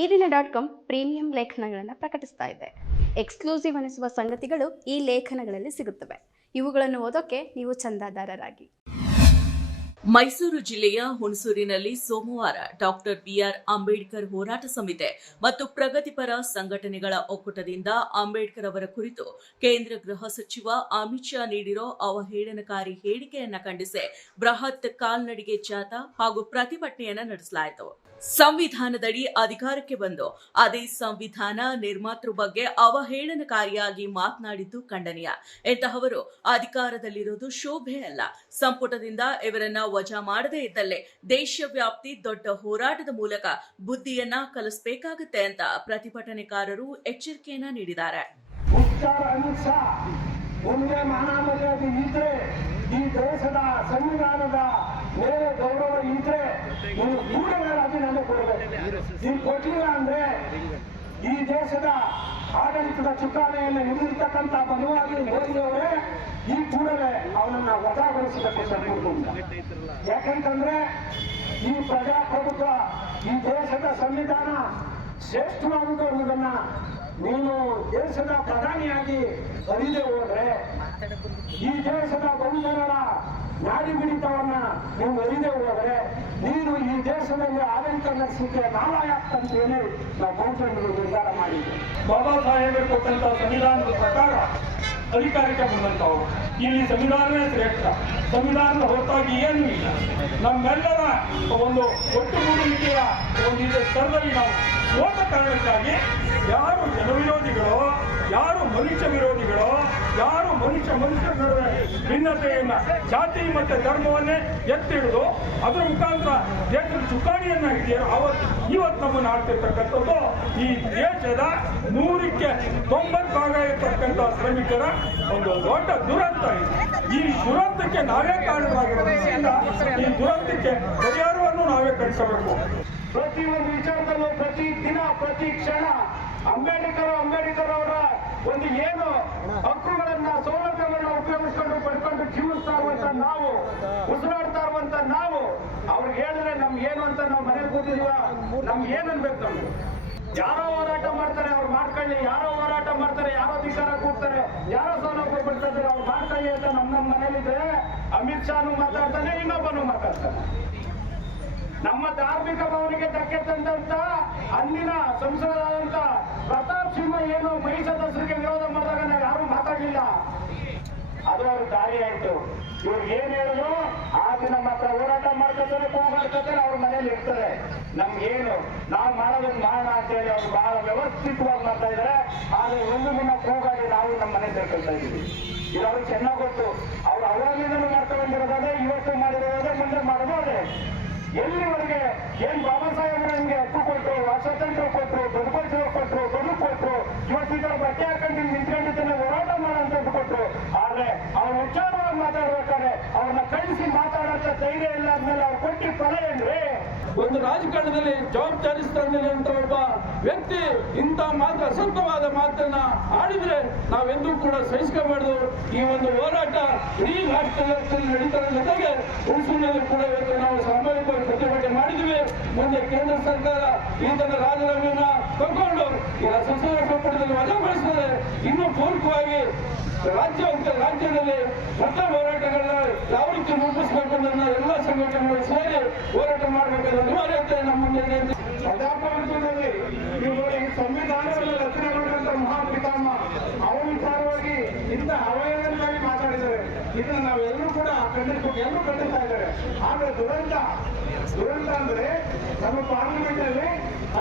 ಈ ದಿನ dot com premium ಲೇಖನಗಳನ್ನು ಪ್ರಕಟಿಸ್ತಾ ಇದೆ. ಎಕ್ಸ್ಕ್ಲೂಸಿವ್ ಅನಿಸುವ ಸಂಗತಿಗಳು ಈ ಲೇಖನಗಳಲ್ಲಿ ಸಿಗುತ್ತವೆ. ಇವುಗಳನ್ನು ಓದೋಕೆ ನೀವು ಚಂದಾದಾರರಾಗಿ. ಮೈಸೂರು ಜಿಲ್ಲೆಯ ಹುಣಸೂರಿನಲ್ಲಿ ಸೋಮವಾರ ಡಾಕ್ಟರ್ ಬಿಆರ್ ಅಂಬೇಡ್ಕರ್ ಹೋರಾಟ ಸಮಿತಿ ಮತ್ತು ಪ್ರಗತಿಪರ ಸಂಘಟನೆಗಳ ಒಕ್ಕೂಟದಿಂದ ಅಂಬೇಡ್ಕರ್ ಅವರ ಕುರಿತು ಕೇಂದ್ರ ಗೃಹ ಸಚಿವ ಅಮಿತ್ ಶಾ ನೀಡಿರೋ ಅವಹೇಳನಕಾರಿ ಹೇಳಿಕೆಯನ್ನು ಖಂಡಿಸಿ ಬೃಹತ್ ಕಾಲ್ನಡಿಗೆ ಜಾಥಾ ಹಾಗೂ ಪ್ರತಿಭಟನೆಯನ್ನು ನಡೆಸಲಾಯಿತು. ಸಂವಿಧಾನದಡಿ ಅಧಿಕಾರಕ್ಕೆ ಬಂದು, ಅದೇ ಸಂವಿಧಾನ ನಿರ್ಮಾತೃ ಬಗ್ಗೆ ಅವಹೇಳನಕಾರಿಯಾಗಿ ಮಾತನಾಡಿದ್ದು ಖಂಡನೀಯ. ಇಂತಹವರು ಅಧಿಕಾರದಲ್ಲಿರುವುದು ಶೋಭೆ ಅಲ್ಲ. ಸಂಪುಟದಿಂದ ಇವರನ್ನ ವಜಾ ಮಾಡದೇ ಇದ್ದಲ್ಲೇ ದೇಶವ್ಯಾಪ್ತಿ ದೊಡ್ಡ ಹೋರಾಟದ ಮೂಲಕ ಬುದ್ಧಿಯನ್ನ ಕಲಿಸಬೇಕಾಗುತ್ತೆ ಅಂತ ಪ್ರತಿಭಟನೆಕಾರರು ಎಚ್ಚರಿಕೆಯನ್ನ ನೀಡಿದ್ದಾರೆ. ಈ ದೇಶದ ಸಂವಿಧಾನದ ಮೇಲೆ ಗೌರವ ಇದ್ರೆ ನೀವು ಕೂಡಲೇ ರಾಜೀನಾಮೆ ಕೊಡಬೇಕು. ನೀವು ಕೊಟ್ಟಿಲ್ಲ ಅಂದ್ರೆ ಈ ದೇಶದ ಆಡಳಿತದ ಚುಕ್ಕಾಣಿಯನ್ನು ಹಿಡಿದಿರ್ತಕ್ಕಂಥ ಬಲವಾಗಿ ಮೋದಿ ಈ ಕೂಡಲೇ ಅವನನ್ನ ವಜಾಗೊಳಿಸಬೇಕು ಯಾಕಂತಂದ್ರೆ ಈ ಪ್ರಜಾಪ್ರಭುತ್ವ, ಈ ದೇಶದ ಸಂವಿಧಾನ ಶ್ರೇಷ್ಠವಾದುದು ಅನ್ನೋದನ್ನ ನೀನು ದೇಶದ ಪ್ರಧಾನಿಯಾಗಿ ಅರಿದೇ ಹೋದ್ರೆ ಈ ದೇಶದ ಬಹುಜನರ ನಾಡಿ ಬಿಡಿತವನ್ನ ನೀವು ಅರಿದೇ ಹೋದರೆ ನೀನು ಈ ದೇಶದಲ್ಲಿ ಆಡಳಿತ ನಡೆಸಲಿಕ್ಕೆ ಹೇಳಿ ನಾವು ಬಹುಜನರು ನಿರ್ಧಾರ ಮಾಡಿದ್ವಿ. ಬಾಬಾ ಸಾಹೇಬರು ಕೊಟ್ಟಂತ ಸಂವಿಧಾನದ ಪ್ರಕಾರ ಅಧಿಕಾರಕ್ಕೆ ಬಂದಂತವು ಇಲ್ಲಿ ಸಂವಿಧಾನವೇ ಶ್ರೇಷ್ಠ. ಸಂವಿಧಾನದ ಹೊರತಾಗಿ ಏನೂ ಇಲ್ಲ. ನಮ್ಮೆಲ್ಲರ ಒಂದು ಒಟ್ಟುಗೂಡುವಿಕೆಯ ಒಂದು ಇದೆ ಸ್ತರದಲ್ಲಿ ನಾವು. ಹೋದ ಕಾರಣಕ್ಕಾಗಿ ಯಾರು ಜನವಿರೋಧಿಗಳೋ, ಯಾರು ಮನುಷ್ಯ ವಿರೋಧಿಗಳೋ, ಯಾರು ಮನುಷ್ಯ ಮನುಷ್ಯರ ನಡುವೆ ಭಿನ್ನತೆಯನ್ನ, ಜಾತಿ ಮತ್ತೆ ಧರ್ಮವನ್ನೇ ಎತ್ತಿಡಿದು ಅದರ ಮುಖಾಂತರ ದೇಶದ ಚುಕ್ಕಾಣಿಯನ್ನ ಹಿಡಿಯೋ ಅವತ್ತು, ಇವತ್ತು ನಮ್ಮನ್ನು ಆಡ್ತಿರ್ತಕ್ಕಂಥದ್ದು ಈ ದೇಶದ ನೂರಕ್ಕೆ ತೊಂಬತ್ತು ಭಾಗ ಇರ್ತಕ್ಕಂಥ ಶ್ರಮಿಕರ ಒಂದು ದೊಡ್ಡ ದುರಂತ. ಈ ದುರಂತಕ್ಕೆ ನಾವೇ ಕಾರಣವಾಗಿರೋದ್ರಿಂದ ಈ ದುರಂತಕ್ಕೆ ಪರಿಹಾರವನ್ನು ನಾವೇ ಕಳಿಸಬೇಕು. ಒಂದು ವಿಚಾರದಲ್ಲೂ ಪ್ರತಿ ದಿನ, ಪ್ರತಿ ಕ್ಷಣ ಅಂಬೇಡ್ಕರ್ ಅಂಬೇಡ್ಕರ್ ಅವರ ಒಂದು ಏನು ಹಕ್ಕುಗಳನ್ನ, ಸೌಲಭ್ಯಗಳನ್ನ ಉಪಯೋಗಿಸ್ಕೊಂಡು ಪಡ್ಕೊಂಡು ಜೀವಿಸ್ತಾ ಇರುವಂತ ನಾವು, ಉಸಿರಾಡ್ತಾ ಇರುವಂತ ನಾವು, ಅವ್ರಿಗೆ ಹೇಳಿದ್ರೆ ನಮ್ಗೆ ಏನು ಅಂತ ನಾವು ಮನೆಗೆ ಕೂತಿದೀವ ನಮ್ಗೆ ಏನನ್ಬೇಕು ನಮ್ಗೆ? ಯಾರೋ ಹೋರಾಟ ಮಾಡ್ತಾರೆ, ಅವ್ರು ಮಾಡ್ಕೊಳ್ಳಿ. ಯಾರೋ ಹೋರಾಟ ಮಾಡ್ತಾರೆ, ಯಾರೋ ಅಧಿಕಾರ ಕೊಡ್ತಾರೆ ಯಾರೋ ಸೌಲಭ್ಯ ಕೊಡ್ತಾರೆ ಅವ್ರು ಮಾಡ್ಕೊಳ್ಳಿ ಅಂತ ನಮ್ಮ ನಮ್ಮ ಮನೇಲಿದ್ರೆ ಅಮಿತ್ ಶಾನು ಮಾತಾಡ್ತಾನೆ, ಇನ್ನೊಬ್ಬನು ಮಾತಾಡ್ತಾನೆ. ನಮ್ಮ ಧಾರ್ಮಿಕ ಭಾವನೆಗೆ ಧಕ್ಕೆ ತಂದಂತ ಅಂದಿನ ಸಂಸದರಾದಂತ ಪ್ರತಾಪ್ ಸಿಂಹ ಏನು ಮೈ ಸದಸ್ಯರಿಗೆ ವಿರೋಧ ಮಾಡಿದಾಗ ನಾವು ಯಾರು ಮಾತಾಡಲಿಲ್ಲ. ಅದು ಅವ್ರ ದಾರಿ ಆಯ್ತು. ಇವ್ರು ಏನ್ ಹೇಳಿದ್ರು? ಆ ದಿನ ಮಾತ್ರ ಹೋರಾಟ ಮಾಡ್ಕೊತಾರೆ ಕೂಗಾಡ್ಕೊತಾರೆ ಅವ್ರ ಮನೇಲಿ ಇರ್ತಾರೆ. ನಮ್ಗೇನು, ನಾವು ಮಾಡೋದನ್ನ ಮಾಡೋಣ ಅಂತ ಹೇಳಿ ಅವ್ರು ಬಹಳ ವ್ಯವಸ್ಥಿತವಾಗಿ ಮಾಡ್ತಾ ಇದಾರೆ. ಆದ್ರೆ ಒಂದು ದಿನ ಕೂಗಾಡಿ ನಾವು ನಮ್ಮ ಮನೆ ಸೇರ್ಕೊಳ್ತಾ ಇದೀವಿ ಇದು ಅವ್ರಿಗೆ ಚೆನ್ನಾಗಿ ಗೊತ್ತು. ಅವ್ರು ಮಾಡ್ತಾ ಬಂದಿರೋದೇ ಇವತ್ತು ಮಾಡಿರೋದೇ ಮುಂದೆ ಮಾಡೋದು ಅದೇ. ಎಲ್ಲಿವರೆಗೆ ಏನ್ ಬಾಬಾ ಸಾಹೇಬ್ರು ನಿಮ್ಗೆ ಹಕ್ಕು ಕೊಟ್ರು ಸ್ವಾತಂತ್ರ್ಯ ಕೊಟ್ರು ಬದುಕೋತ್ಸವ ಕೊಟ್ರು, ಬದುಕು ಕೊಟ್ರು ಇವತ್ತು ಬಟ್ಟೆ ಹಾಕೊಂಡು ಕೊಟ್ರು ಆದ್ರೆ ಅವ್ರ ವಿಚಾರವಾಗಿ ಮಾತಾಡ್ಬೇಕಾದ್ರೆ ಅವ್ರನ್ನ ಕಳಿಸಿ ಮಾತಾಡೋಂಥ ಧೈರ್ಯ ಇಲ್ಲ ಅಂದ್ಮೇಲೆ ಅವ್ರು ಕೊಟ್ಟಿ ಫಲ ಏನ್ರಿ? ಒಂದು ರಾಜಕಾರಣದಲ್ಲಿ ಜವಾಬ್ದಾರಿ ಅಂತ ಒಬ್ಬ ವ್ಯಕ್ತಿ ಇಂಥ ಮಾತು ಅಸತ್ಯವಾದ ಮಾತನ್ನ ಆಡಿದ್ರೆ ನಾವೆಂದೂ ಕೂಡ ಸಹಿಸ್ಕೋಬಾರ್ದು. ಈ ಒಂದು ಹೋರಾಟ ಇಡೀ ರಾಷ್ಟ್ರದಲ್ಲಿ ನಡೀತಾರೆ ಜೊತೆಗೆ ಹುಣಸೂರಿನಲ್ಲಿ ಕೂಡ ಇವತ್ತು ನಾವು ಮಾಡಿದ್ವಿ ಮುಂದೆ ಕೇಂದ್ರ ಸರ್ಕಾರ ಈತನ ರಾಜೀನಾಮೆಯನ್ನ ತಗೊಂಡು ಈಗ ಸಚಿವ ಸಂಪುಟದಲ್ಲಿ ವಜಾಗೊಳಿಸಿದರೆ ಇನ್ನೂ ಪೂರಕವಾಗಿ ರಾಜ್ಯ ರಾಜ್ಯದಲ್ಲಿ ಮತ್ತೆ ಹೋರಾಟಗಳನ್ನ ಯಾವ ರೀತಿ ರೂಪಿಸಬೇಕು ಎಲ್ಲ ಸಂಘಟನೆಗಳು ಸೇರಿ ಹೋರಾಟ ಮಾಡಬೇಕಾದ ಅನಿವಾರ್ಯತೆ ನಮ್ಮ ಮುಂದೆ ಪ್ರಜಾಪ್ರಭುತ್ವದಲ್ಲಿ ಇವರು ಈ ಸಂವಿಧಾನದಲ್ಲಿ ರಚನೆಗೊಂಡಂತ ಮಹಾಪಿತಾಮ ಅವರ ವಿಚಾರವಾಗಿ ಇಂಥ ಅವಯವನ್ನಾಗಿ ಮಾತಾಡಿದ್ದಾರೆ. ಇದನ್ನ ನಾವೆಲ್ಲರೂ ಕೂಡ ಖಂಡಿಸ್ಬೇಕು ಎಲ್ಲರೂ ಖಂಡಿಸ್ತಾ ಇದ್ದಾರೆ. ಆದ್ರೆ ದುರಂತ ದುರಂತ ಅಂದ್ರೆ ನಮ್ಮ ಪಾರ್ಲಿಮೆಂಟ್ ಅಲ್ಲಿ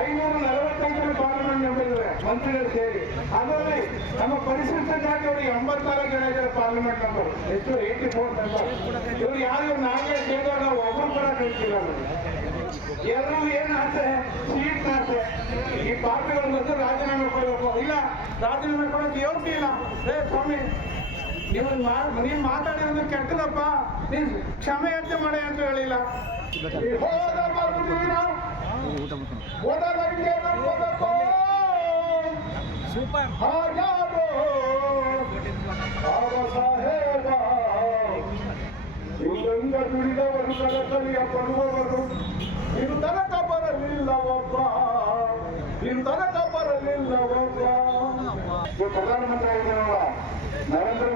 ಐನೂರ ನಲವತ್ತೈದು ಪಾರ್ಲಿಮೆಂಟ್ ಮೆಂಬರ್ ಮಂತ್ರಿಗಳು ಸೇರಿ. ಅದರಲ್ಲಿ ನಮ್ಮ ಪರಿಶಿಷ್ಟ ಜಾತಿಯವರು ಎಂಬತ್ತಾರು ಜನ ಇದ್ದಾರೆ ಪಾರ್ಲಿಮೆಂಟ್ ಮೆಂಬರ್ ಎಷ್ಟು ಏಯ್ಟಿ ಫೋರ್ ಮೆಂಬರ್ ಇವ್ರು ಯಾರು? ನಾಲ್ಕೇ ಸೇರಿದಾಗ ಒಬ್ಬರು ಕೂಡ ಕಳಿಸಿಲ್ಲ ಎಲ್ಲರೂ ಏನ್ ಆಸೆ? ಸೀಟ್ ಆಸೆ. ಈ ಪಾರ್ಟಿಗಳು ರಾಜೀನಾಮೆ ಕೊಡಬೇಕು. ಇಲ್ಲ, ರಾಜೀನಾಮೆ ಕೊಡೋಕೆ ಯೋಗ್ಯ ಇಲ್ಲ. ಏ, ಸ್ವಾಮಿ ನೀವು ನೀನ್ ಮಾತಾಡಿರೋದು ಕೆಟ್ಟದಪ್ಪ. ನೀನ್ ಕ್ಷಮೆ ಯಾಚನೆ ಮಾಡಿ ಅಂತ ಹೇಳಿಲ್ಲ. ಸಾಹೇಬ ಇಲ್ಲಿಂದ ದುಡಿದವರು ಕಲಕಲಿಯ ಪಡುವವರು ಇದು ತನಕ ಬರಲಿಲ್ಲ ಒಬ್ಬ. ತನಕ ಬರಲಿಲ್ಲವವ್ವ ಈ ಪ್ರಧಾನಮಂತ್ರಿ ಆಗಿದ್ದಾರಲ್ಲ ನರೇಂದ್ರ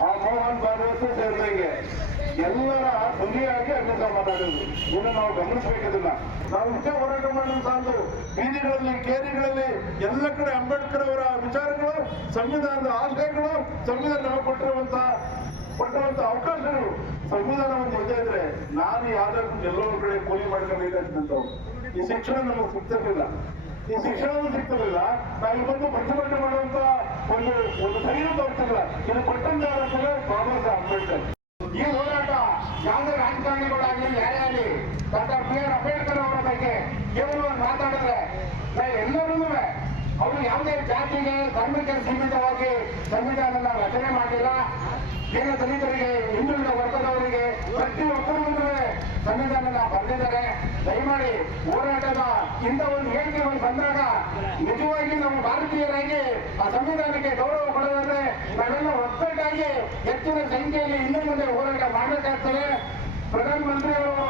ಆ ಮೋಹನ್ ಭಾಗವತ ಸೇರಿದಂಗೆ ಎಲ್ಲರ ಧ್ವನಿಯಾಗಿ ಅಮಿತ ಮಾತಾಡೋದು ಇನ್ನು ನಾವು ಗಮನಿಸಬೇಕಿದನ್ನ. ನಾವು ಇಷ್ಟೇ ಹೋರಾಟ ಮಾಡೋಣ ಸಾಲದು ಬೀದಿಗಳಲ್ಲಿ, ಕೇರಿಗಳಲ್ಲಿ ಎಲ್ಲ ಕಡೆ ಅಂಬೇಡ್ಕರ್ ಅವರ ವಿಚಾರಗಳು, ಸಂವಿಧಾನದ ಆಶಯಗಳು ಸಂವಿಧಾನ ನಾವು ಕೊಟ್ಟಿರುವಂತ ಕೊಟ್ಟಿರುವಂತ ಅವಕಾಶಗಳು ಸಂವಿಧಾನವನ್ನು ಇದ್ದೇ ಇದ್ರೆ ನಾನು ಯಾವ್ದಾದ್ರು ಎಲ್ಲೋ ಕಡೆ ಕೂಲಿ ಮಾಡ್ಕೊಂಡಿದ್ದಂಥವ್ರು ಈ ಶಿಕ್ಷಣ ನಮಗೆ ಸಿಗ್ತಿರ್ಲಿಲ್ಲ. ಈ ಶಿಕ್ಷಣವೂ ಸಿಗ್ತಿರಲಿಲ್ಲ. ನಾವು ಬಂದು ಪ್ರತಿಭಟನೆ ಮಾಡುವಂತ ಒಂದು ಒಂದು ಧೈರ್ಯ ತೋರಿಸಿಲ್ಲ ಇದು ಕೊಟ್ಟಂತ ಬಾಬಾ ಸಾಹೇಬ್ ಅಂಬೇಡ್ಕರ್ ಈ ಹೋರಾಟ ಯಾವುದೇ ರಾಜಕಾರಣಿಗಳಾಗಲಿ ಯಾರೇ ಆಗಲಿ, ಡಾಕ್ಟರ್ ಬಿ ಆರ್ ಅಂಬೇಡ್ಕರ್ ಅವರ ಬಗ್ಗೆ ಕೇವಲ ಮಾತಾಡಿದ್ರೆ ಎಲ್ಲರೂ ಅವರು ಯಾವುದೇ ಜಾತಿಗೆ, ಧರ್ಮಕ್ಕೆ ಸೀಮಿತವಾಗಿ ಸಂವಿಧಾನನ ರಚನೆ ಮಾಡಿಲ್ಲ. ದೀನ ದಲಿತರಿಗೆ, ಹಿಂದುಳಿದ ವರ್ಗದವರಿಗೆ ಪ್ರತಿಯೊಬ್ಬರಿಗೂ ಸಂವಿಧಾನನ ಬರೆದಿದ್ದಾರೆ. ದಯಮಾಡಿ ಹೋರಾಟದ ಇಂಥ ಒಂದು ಹೇಳಿಕೆಗಳು ಬಂದಾಗ ನಿಜವಾಗಿ ನಾವು ಭಾರತೀಯರಾಗಿ ಆ ಸಂವಿಧಾನಕ್ಕೆ ಗೌರವ ಕೊಡೋದಾದ್ರೆ ನಾವೆಲ್ಲ ಒಗ್ಗಟ್ಟಾಗಿ ಹೆಚ್ಚಿನ ಸಂಖ್ಯೆಯಲ್ಲಿ ಇನ್ನೂ ಮುಂದೆ ಹೋರಾಟ ಮಾಡಬೇಕಾಗ್ತದೆ. ಪ್ರಧಾನಮಂತ್ರಿ ಅವರು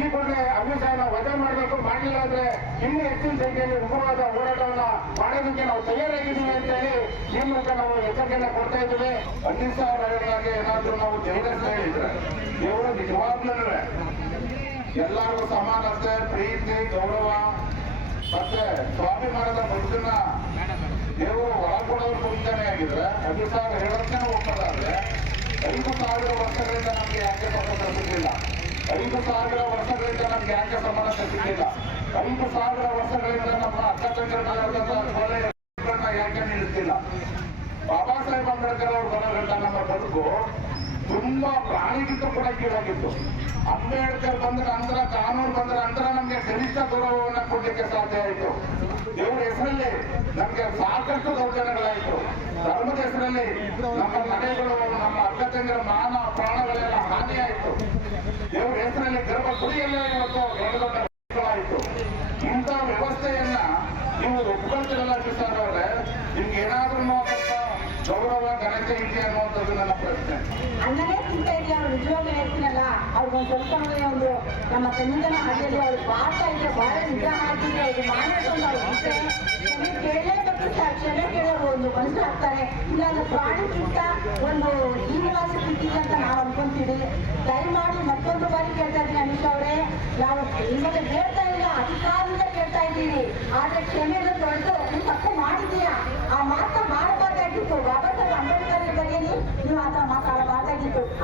ಈ ಬಗ್ಗೆ ಅಮಿತ್ ಶಾನ ವಜಾ ಮಾಡಬೇಕು, ಮಾಡಲಿಲ್ಲ ಅಂದ್ರೆ ಇನ್ನೂ ಹೆಚ್ಚಿನ ಸಂಖ್ಯೆಯಲ್ಲಿ ಉಗ್ರವಾದ ಹೋರಾಟವನ್ನ ಮಾಡೋದಕ್ಕೆ ನಾವು ತಯಾರಾಗಿದ್ದೀವಿ ಅಂತ ಹೇಳಿ ಈ ಮೂಲಕ ನಾವು ಎಚ್ಚರಿಕೆಯನ್ನು ಕೊಡ್ತಾ ಇದ್ದೀವಿ. ಅಮಿತ್ ಶಾ ಅವರುಗಳಿಗೆ ಏನಾದ್ರೂ ನಾವು ಜೈಲಸ್ ಹೇಳಿದ್ರೆ ಇವರು ನಿಜವಾಗ್ಲೂ ಎಲ್ಲರಿಗೂ ಸಮಾನತೆ ಪ್ರೀತಿ, ಗೌರವ. ಮತ್ತೆ ಸ್ವಾಭಿಮಾನದ ಬದುಕನ್ನ ನೀವು ಒಳಗೊಡೋರು ಮುಂಚೆನೆ ಆಗಿದ್ರೆ, ಅಮಿತ್ ಶಾ ಹೇಳೋದಕ್ಕೆ ಒಪ್ಪದಾದ್ರೆ ಐದು ಸಾವಿರ ವರ್ಷಗಳಿಂದ ನಮ್ಗೆ ಯಾಕೆ ಸ್ವಾತಂತ್ರ್ಯ ಸಿಗಲಿಲ್ಲ ಐದು ಸಾವಿರ ವರ್ಷಗಳಿಂದ ನಮ್ಗೆ ಯಾಕೆ ಸಮಾನತೆ ಸಿಗಲಿಲ್ಲ ಐದು ಸಾವಿರ ವರ್ಷಗಳಿಂದ ನಮ್ಮ ಅಕ್ಕ ತಂಗಿರನ್ನ ಯಾಕೆ ನೀಡುತ್ತಿಲ್ಲ ಬಾಬಾ ಸಾಹೇಬ್ ಅಂಬೇಡ್ಕರ್ ಅವರು ಬರೋದ್ರಿಂದ ನಮ್ಮ ಬದುಕು ತುಂಬಾ ಪ್ರಾಣಿಗಿಂತ ಕೂಡ ಕೀಳಾಗಿತ್ತು. ಅಂಬೇಡ್ಕರ್ ಬಂದ ನಂತರ, ಕಾನೂನು ಬಂದ ನಂತರ ನಮ್ಗೆ ಕನಿಷ್ಠ ಗೌರವವನ್ನ ಕೊಡ್ಲಿಕ್ಕೆ ಸಾಧ್ಯ ಆಯ್ತು. ದೇವರ ಹೆಸರಲ್ಲಿ ನಮ್ಗೆ ಸಾಕಷ್ಟು ದೌರ್ಜನ್ಯಗಳಾಯಿತು ಧರ್ಮದ ಹೆಸರಲ್ಲಿ ನಮ್ಮ ಮನೆಗಳು, ನಮ್ಮ ಅಕ್ಕ ತಂಗಿರ ಮಾನ, ಪ್ರಾಣಗಳೆಲ್ಲ ಹಾನಿಯಾಯಿತು. ದೇವರ ಹೆಸರಲ್ಲಿ ಗರ್ಭ ಗುಡಿಯೆಲ್ಲ ಇವತ್ತು ದೊಡ್ಡ ದೊಡ್ಡ ಆಯಿತು ಇಂಥ ವ್ಯವಸ್ಥೆಯನ್ನ ನೀವು ಒಪ್ಕೊಳ್ತಿರಲ್ಲ ಸರ್ ಅವ್ರೆ? ನಿಮ್ಗೆ ಏನಾದ್ರೂ ಗೌರವ, ಘನತೆ ಇದೆ ಅನ್ನುವಂಥದ್ದು ನನ್ನ ಪ್ರಶ್ನೆ. ಅವ್ರಿಗೊಂದು ಸ್ವಲ್ಪ ಒಂದು ನಮ್ಮ ಕನ್ನಡನ ಹಾಡಿಯಲ್ಲಿ ಅವ್ರು ಬಾಳ್ತಾ ಇದ್ರೆ ಬಹಳ ನಿಜ ಮಾಡ್ತಿದ್ರೆ ಅವ್ರು ಮಾಡಿಕೊಂಡು ಅವ್ರು ಬಿಟ್ರೆ ಕ್ಷಮೆ ಕೇಳಲೇಬೇಕು ಸರ್, ಕ್ಷಮೆ ಕೇಳೋರು ಒಂದು ಮನಸ್ಸು ಆಗ್ತಾರೆ ಇಲ್ಲ ಅದು ಪ್ರಾಣಿಗಿಂತ ಒಂದು ಜೀವವಾಸ ಬಿಟ್ಟಿದೆ ಅಂತ ನಾವು ಅನ್ಕೊಂತೀವಿ. ದಯಮಾಡಿ ಮತ್ತೊಂದು ಬಾರಿ ಕೇಳ್ತಾ ಇದ್ದೀನಿ ಅಮಿತ್ ಅವರೇ. ನಾವು ನಿಮಗೆ ಹೇಳ್ತಾ ಇಲ್ಲ, ಅಧಿಕಾರದಿಂದ ಕೇಳ್ತಾ ಇದ್ದೀವಿ ಆದ್ರೆ ಕ್ಷಮೆಯನ್ನು ತೊಳೆದು ನೀವು ತಪ್ಪು ಮಾಡಿದ್ದೀಯಾ? ಆ ಮಾತ ಮಾಡಬಾರ್ದಾಗಿತ್ತು ಬಾಬಾ ಸಾಹೇಬ್ ಅಂಬೇಡ್ಕರ್ ಬಗ್ಗೆ ನೀವು ಆ ಥರ ಮಾತಾಡಬಾರ್ದಾಗಿತ್ತು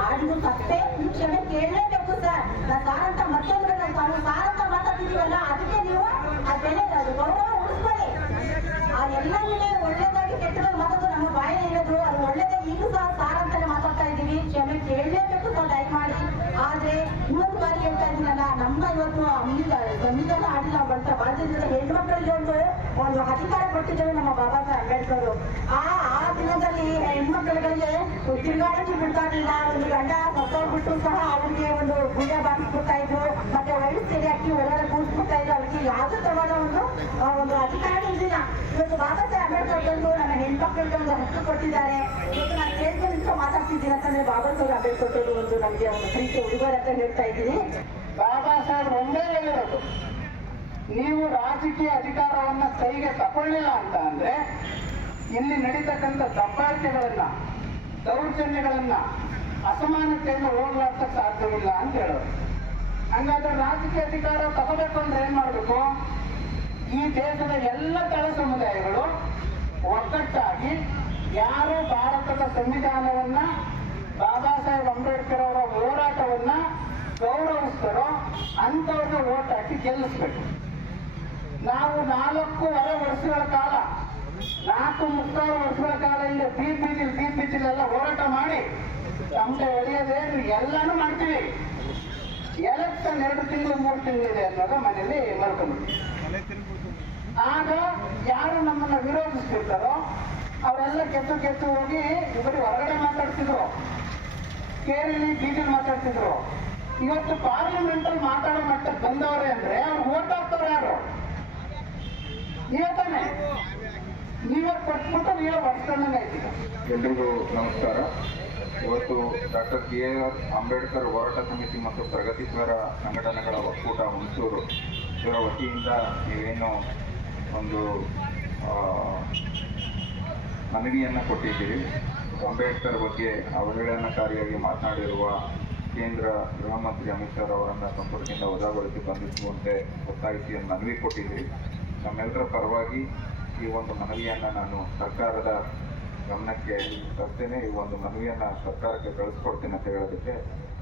ಆದ್ರೂ ತಪ್ಪೇ ಮತ್ತೆ ಕ್ಷಮೆ ಕೇಳಲೇಬೇಕು ಸರ್ ನಾ ಸಾರ್ ಅಂತ ಮತ್ತೊಂದು ನಾವು ಸಾರ್ ಅಂತ ಮಾತಾಡ್ತಿದೀವಲ್ಲ ಅದಕ್ಕೆ ನೀವು ಆ ಬೆಲೆ ಅದು ಗೌರವ ಉಳಿಸ್ಕೊಳ್ಳಿ. ಅದೆಲ್ಲವೂ ಒಳ್ಳೇದಾಗಿ ಕೆಟ್ಟದಾಗ ಮಾತಾಡೋದು ನಮ್ಮ ಬಾಯಲ್ಲಿ ಇರೋದು. ಅದು ಒಳ್ಳೇದಾಗಿ ಈಗ ಸಹ ಸಾರ್ ಅಂತಾನೆ ಮಾತಾಡ್ತಾ ಇದ್ದೀವಿ. ಕ್ಷಮೆ ಕೇಳಲೇಬೇಕು ಸರ್ ದಯಮಾಡಿ. ಆದ್ರೆ ಇವತ್ತು ಬಾರಿ ಹೇಳ್ತಾ ಇದ್ದೀನಲ್ಲ ನಮ್ಮ ಇವತ್ತು ಸಂವಿಧಾನ ಆಡಿಲ್ಲ ಬಂತ ಭಾರತದ ಹೆಣ್ಮಕ್ಳಿಗೆ ಒಂದು ಒಂದು ಅಧಿಕಾರ ಕೊಟ್ಟಿದ್ದಾರೆ ನಮ್ಮ ಬಾಬಾ ಸಾಹೇಬ್ ಅಂಬೇಡ್ಕರ್. ಆ ಆ ದಿನದಲ್ಲಿ ಹೆಣ್ಮಕ್ಳುಗಳಿಗೆ ತಿರುಗಾಡಕ್ಕೆ ಬಿಡ್ತಾ ಇರಲಿಲ್ಲ. ಒಂದು ಗಂಡ ಸತ್ತೋಗ್ಬಿಟ್ಟು ಸಹ ಅವ್ರಿಗೆ ಒಂದು ಗುಡ್ಡ ಬಾಕಿ ಕೊಡ್ತಾ ಇದ್ರು. ಮತ್ತೆ ಒಳ್ಳೆ ಸೆರೆ ಹಾಕಿ ಒಳಗಡೆ ಕೂರಿಸ್ಬಿಡ್ತಾ ಇದ್ರು. ಅವ್ರಿಗೆ ಯಾವುದೇ ತರವಾದ ಒಂದು ಒಂದು ಅಧಿಕಾರ ಇರಲಿಲ್ಲ. ಇವತ್ತು ಬಾಬಾ ಸಾಹೇಬ್ ಅಂಬೇಡ್ಕರ್ ಬಂದು ನಮ್ಮ ಹೆಣ್ಮಕ್ಳಿಗೆ ಒಂದು ಹಕ್ಕು ಕೊಟ್ಟಿದ್ದಾರೆ. ಇವತ್ತು ನಾನು ಕೇಳ್ಕೊಂಡು ಮಾತಾಡ್ತಿದ್ದೀನಿ ಅಂತಂದ್ರೆ ಬಾಬಾ ಸಾಹೇಬ್ ಅಂಬೇಡ್ಕರ್ ಒಂದು ನಮಗೆ ಒಂದು ಪ್ರೀತಿ. ಉಡುಗೊರೆ ಅಂತ ಹೇಳ್ತಾ ಇದ್ದೀನಿ. ಬಾಬಾ ಸಾಹೇಬ್ ಒಂದೇ ಹೇಳಿರೋದು. ನೀವು ರಾಜಕೀಯ ಅಧಿಕಾರವನ್ನ ಕೈಗೆ ತಗೊಳ್ಳಿಲ್ಲ ಅಂತ ಅಂದ್ರೆ ಇಲ್ಲಿ ನಡೀತಕ್ಕಂಥ ದಬ್ಬಾಳಿಕೆಗಳನ್ನ, ದೌರ್ಜನ್ಯಗಳನ್ನ ಅಸಮಾನತೆಯನ್ನು ಹೋಗ್ಲಾಡ್ಸಕ್ ಸಾಧ್ಯವಿಲ್ಲ ಅಂತ ಹೇಳೋರು ಹಂಗಾದ್ರೆ ರಾಜಕೀಯ ಅಧಿಕಾರ ತಗೋಬೇಕು ಅಂದ್ರೆ ಏನ್ ಮಾಡ್ಬೇಕು? ಈ ದೇಶದ ಎಲ್ಲ ತಳ ಸಮುದಾಯಗಳು ಒಗ್ಗಟ್ಟಾಗಿ ಯಾರು ಭಾರತದ ಸಂವಿಧಾನವನ್ನ ಬಾಬಾ ಸಾಹೇಬ್ ಅಂಬೇಡ್ಕರ್ ಅವರ ಹೋರಾಟವನ್ನ ಗೌರವಿಸ್ತಾರೋ ಅಂಥವ್ರನ್ನ ಓಟ್ ಹಾಕಿ ಗೆಲ್ಲಿಸ್ಬೇಕು. ನಾವು ನಾಲ್ಕೂವರೆ ವರ್ಷಗಳ ಕಾಲ, ನಾಲ್ಕು ಮುಕ್ಕಾಲು ವರ್ಷಗಳ ಕಾಲ ಇಲ್ಲಿ ಬೀದ್ ಬೀದಿಲ್ ಬೀದ್ ಬೀದಿಲೆಲ್ಲ ಹೋರಾಟ ಮಾಡಿ ನಮ್ಗೆ ಒಡೆಯೋದೇನು ಎಲ್ಲಾನು ಮಾಡ್ತೀವಿ. ಎಲೆಕ್ಷನ್ ಎರಡು ತಿಂಗಳು, ಮೂರು ತಿಂಗಳಿದೆ ಅನ್ನೋದು ಮನೆಯಲ್ಲಿ ಮರ್ಕೊಂಡ್ಬಿಟ್ಟು ಆಗ ಯಾರು ನಮ್ಮನ್ನ ವಿರೋಧಿಸ್ತಿರ್ತಾರೋ ಅವರೆಲ್ಲ ಕೆತ್ತು ಕೆತ್ತು ಹೋಗಿ ಇವರು ಹೊರಗಡೆ ಮಾತಾಡ್ತಿದ್ರು. ಕೇರಳಿ ಬೀದಿಲ್ ಮಾತಾಡ್ತಿದ್ರು. ಇವತ್ತು ಪಾರ್ಲಿಮೆಂಟ್ ಅಲ್ಲಿ ಮಾತಾಡೋ ಮಟ್ಟಕ್ಕೆ ಬಂದವ್ರೆ ಅಂದ್ರೆ ಅವ್ರು ಓಟ್ ಹಾಕ್ತವ್ರು ಯಾರು? ಇವತ್ತಾನೆ ತಾನೆ? ನೀವೇ ಕೊಟ್ಬಿಟ್ಟು ನೀವೇ ಆಯ್ತೀಗ ಎಲ್ರಿಗೂ ನಮಸ್ಕಾರ. ಇವತ್ತು ಡಾಕ್ಟರ್ ಬಿ ಆರ್ ಅಂಬೇಡ್ಕರ್ ಹೋರಾಟ ಸಮಿತಿ ಮತ್ತು ಪ್ರಗತಿಪರ ಸಂಘಟನೆಗಳ ಒಕ್ಕೂಟ ಹುಣಸೂರು ಇವರ ವತಿಯಿಂದ ನೀವೇನು ಒಂದು ಮನವಿಯನ್ನು ಕೊಟ್ಟಿದ್ದೀರಿ. ಅಂಬೇಡ್ಕರ್ ಬಗ್ಗೆ ಅವಹೇಳನಕಾರಿಯಾಗಿ ಮಾತನಾಡಿರುವ ಕೇಂದ್ರ ಗೃಹ ಮಂತ್ರಿ ಅಮಿತ್ ಶಾ ಅವರನ್ನು ಸಂಪುಟದಿಂದ ವಜಾಗೊಳಿಸಿ ಬಂಧಿಸುವಂತೆ ಒತ್ತಾಯಿಸಿ ಮನವಿ ಕೊಟ್ಟಿದ್ದೀರಿ. ನಮ್ಮೆಲ್ಲರ ಪರವಾಗಿ ಈ ಒಂದು ಮನವಿಯನ್ನು ನಾನು ಸರ್ಕಾರದ ಗಮನಕ್ಕೆ ತರ್ತೇನೆ. ಈ ಒಂದು ಮನವಿಯನ್ನು ಸರ್ಕಾರಕ್ಕೆ ಕಳಿಸ್ಕೊಡ್ತೇನೆ ಅಂತ ಹೇಳೋದಕ್ಕೆ